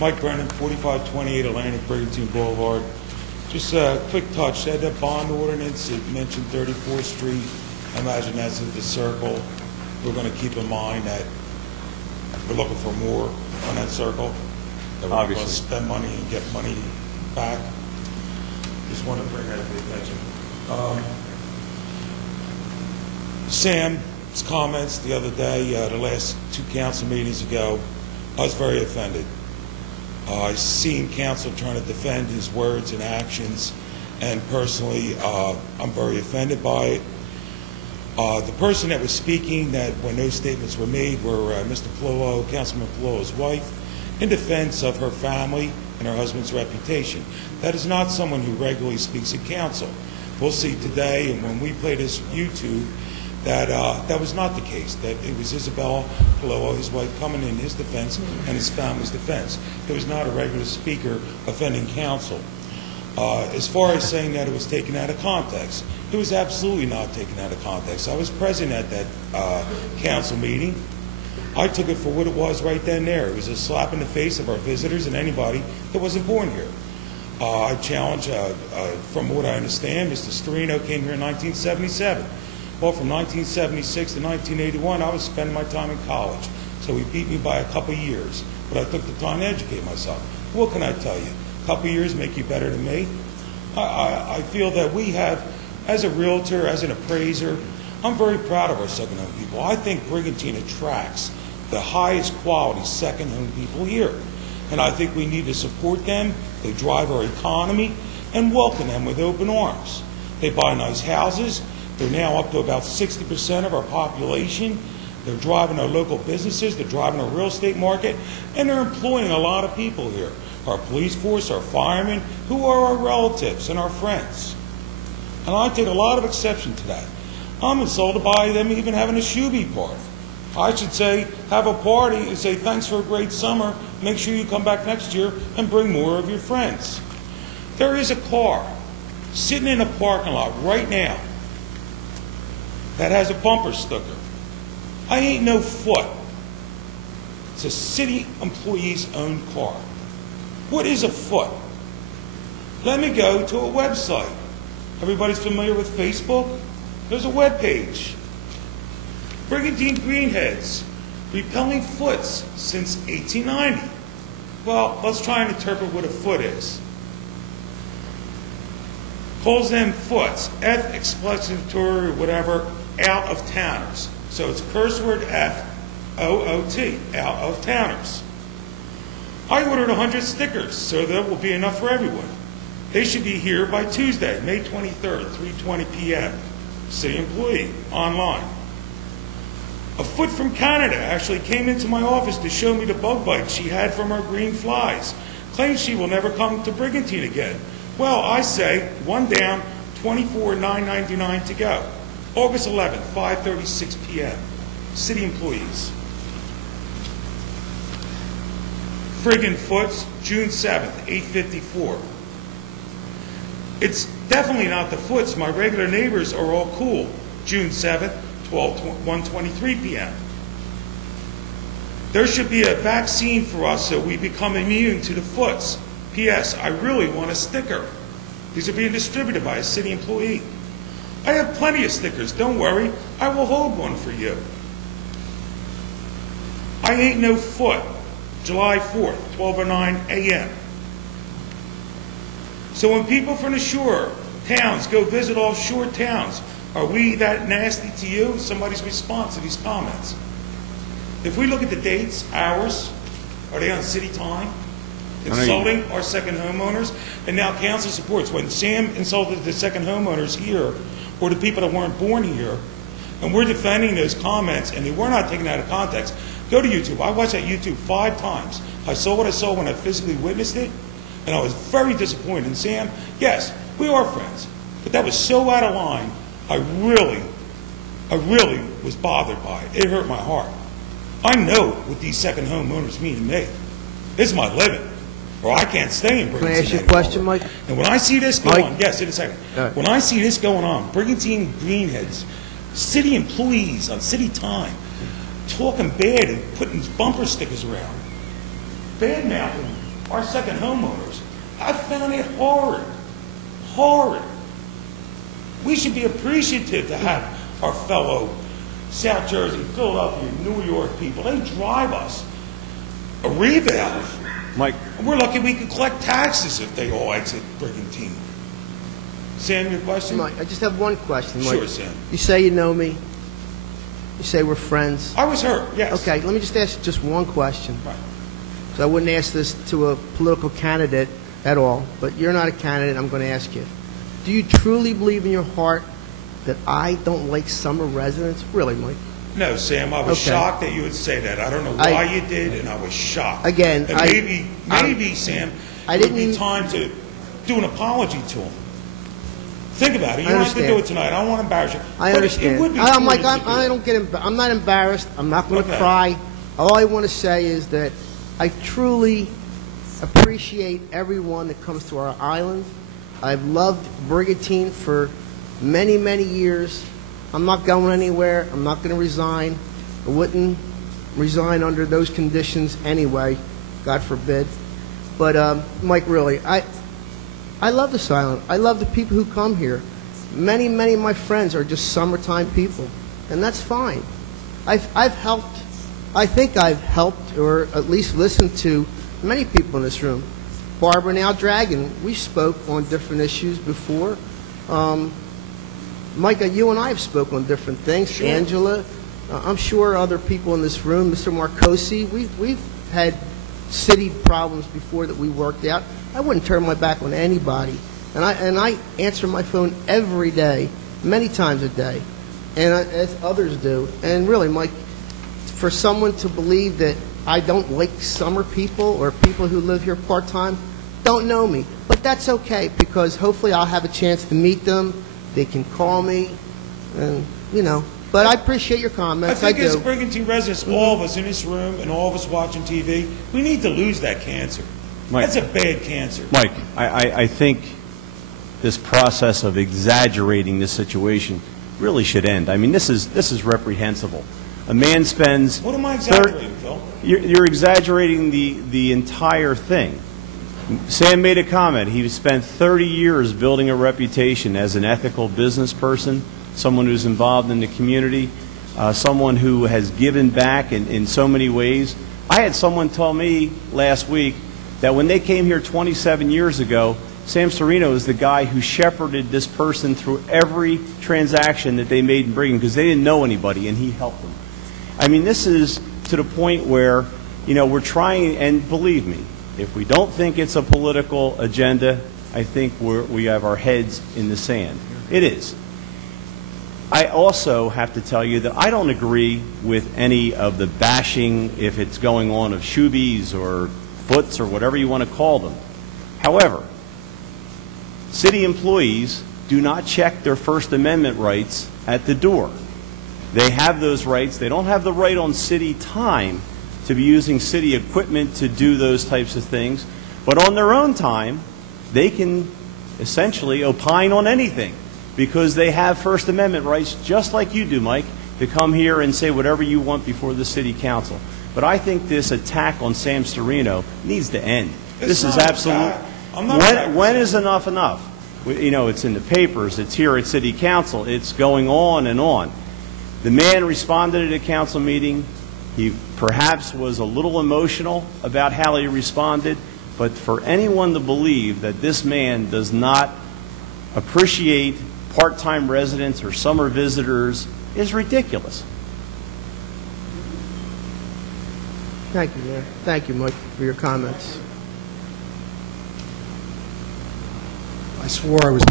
Mike Brennan, 4528 Atlantic Brigantine Boulevard. Just a quick touch. They had that bond ordinance. It mentioned 34th Street. I imagine that's at the circle. We're going to keep in mind that we're looking for more on that circle. That we're going to spend money and get money back. Just want to bring that to the attention. Sam's comments the other day, the last two council meetings ago, I was very offended. I've seen council trying to defend his words and actions, and personally, I'm very offended by it. The person that was speaking, that when those statements were made, were Mr. Plillo, Councilman Plillo's wife, in defense of her family and her husband's reputation. That is not someone who regularly speaks at council. We'll see today, and when we play this YouTube, that that was not the case, that it was Isabella Plillo, his wife, coming in his defense and his family's defense. It was not a regular speaker offending council. As far as saying that it was taken out of context, it was absolutely not taken out of context. I was present at that council meeting. I took it for what it was right then and there. It was a slap in the face of our visitors and anybody that wasn't born here. I challenge, from what I understand, Mr. Storino came here in 1977. Well, from 1976 to 1981, I was spending my time in college. So he beat me by a couple of years. But I took the time to educate myself. What can I tell you? A couple of years make you better than me? I feel that we have, as a realtor, as an appraiser, I'm very proud of our second-home people. I think Brigantine attracts the highest quality second-home people here. And I think we need to support them. They drive our economy, and welcome them with open arms. They buy nice houses. They're now up to about 60% of our population. They're driving our local businesses. They're driving our real estate market. And they're employing a lot of people here. Our police force, our firemen, who are our relatives and our friends. And I take a lot of exception to that. I'm insulted by them even having a shoe-bee party. I should say, have a party and say, thanks for a great summer. Make sure you come back next year and bring more of your friends. There is a car sitting in a parking lot right now that has a bumper sticker. I ain't no foot. It's a city employee's own car. What is a foot? Let me go to a website. Everybody's familiar with Facebook? There's a web page. Brigantine Greenheads, repelling foots since 1890. Well, let's try and interpret what a foot is. Calls them foots, F explanatory or whatever, out of towners. So it's curse word F-O-O-T, out of towners. I ordered 100 stickers, so that will be enough for everyone. They should be here by Tuesday, May 23rd, 3:20 p.m. City employee, online. A foot from Canada actually came into my office to show me the bug bites she had from her green flies. Claims she will never come to Brigantine again. Well, I say, one down, 24,999 to go. August 11th, 5:36 p.m. City employees. Friggin' foots, June 7th, 8:54. It's definitely not the foots. My regular neighbors are all cool. June 7th, 1:23 p.m. There should be a vaccine for us so we become immune to the foots. P.S. I really want a sticker. These are being distributed by a city employee. I have plenty of stickers. Don't worry. I will hold one for you. I ain't no foot. July 4th, 12:09 a.m. So when people from the shore towns go visit offshore towns, are we that nasty to you? Somebody's response to these comments. If we look at the dates, hours, are they on city time? Insulting our second homeowners? And now council supports. When Sam insulted the second homeowners here, or the people that weren't born here, and we're defending those comments, and they were not taken out of context, go to YouTube. I watched that YouTube 5 times. I saw what I saw when I physically witnessed it, and I was very disappointed. And Sam, yes, we are friends, but that was so out of line, I really was bothered by it. It hurt my heart. I know what these second homeowners mean to me. This is my living, or I can't stay in Brigantine. Can I ask you a question, Mike? And when I see this going on, yes, in a second. Right. When I see this going on, Brigantine Greenheads, city employees on city time, talking bad and putting bumper stickers around. bad-mouthing our second homeowners. I found it horrid. Horrid. We should be appreciative to have our fellow South Jersey, Philadelphia, New York people. They drive us a revalve. Mike. And we're lucky we can collect taxes if they all exit Brigantine. Sam, your question? Mike, I just have one question. Mike. Sure, Sam. You say you know me. You say we're friends. I was hurt, yes. Okay, let me just ask you just one question. Right. So I wouldn't ask this to a political candidate at all, but you're not a candidate. I'm going to ask you. Do you truly believe in your heart that I don't like summer residents? Really, Mike? No, Sam, I was shocked that you would say that. I don't know why you did, and I was shocked. Again, and maybe, Sam, it would be time to do an apology to him. Think about it. You don't have to do it tonight. I don't want to embarrass you. I understand. It would be I'm not embarrassed. I'm not going to cry. All I want to say is that I truly appreciate everyone that comes to our island. I've loved Brigantine for many, many years. I'm not going anywhere. I'm not going to resign. I wouldn't resign under those conditions anyway, God forbid. But, Mike, really, I love this island. I love the people who come here. Many, many of my friends are just summertime people, and that's fine. I've helped, I think I've helped, or at least listened to many people in this room. Barbara and Al Dragon, we spoke on different issues before. Micah, you and I have spoken on different things. Sure. Angela, I'm sure other people in this room, Mr. Marcosi, we've had city problems before that we worked out. I wouldn't turn my back on anybody. And I answer my phone every day, many times a day, and as others do. And really, Mike, for someone to believe that I don't like summer people or people who live here part-time, don't know me. But that's okay, because hopefully I'll have a chance to meet them. They can call me, and, you know. But I appreciate your comments. I think as Brigantine residents, all of us in this room and all of us watching TV, we need to lose that cancer. Mike, that's a bad cancer. Mike, I think this process of exaggerating this situation really should end. I mean, this is reprehensible. A man spends... What am I exaggerating, Phil? You're exaggerating the entire thing. Sam made a comment. He spent 30 years building a reputation as an ethical business person, someone who's involved in the community, someone who has given back in so many ways. I had someone tell me last week that when they came here 27 years ago, Sam Serino is the guy who shepherded this person through every transaction that they made in Brigham, because they didn't know anybody, and he helped them. I mean, this is to the point where, you know, we're trying, and believe me, if we don't think it's a political agenda, I think we have our heads in the sand. It is. I also have to tell you that I don't agree with any of the bashing, if it's going on, of shoobies or foots or whatever you want to call them. However, city employees do not check their First Amendment rights at the door. They have those rights. They don't have the right on city time to be using city equipment to do those types of things. But on their own time, they can essentially opine on anything, because they have First Amendment rights, just like you do, Mike, to come here and say whatever you want before the city council. But I think this attack on Sam Serino needs to end. This is absolute. When is enough enough? You know, it's in the papers, it's here at city council, it's going on and on. The man responded at a council meeting. He perhaps was a little emotional about how he responded, but for anyone to believe that this man does not appreciate part-time residents or summer visitors is ridiculous. Thank you, Mayor. Thank you, Mike, for your comments. I swore I was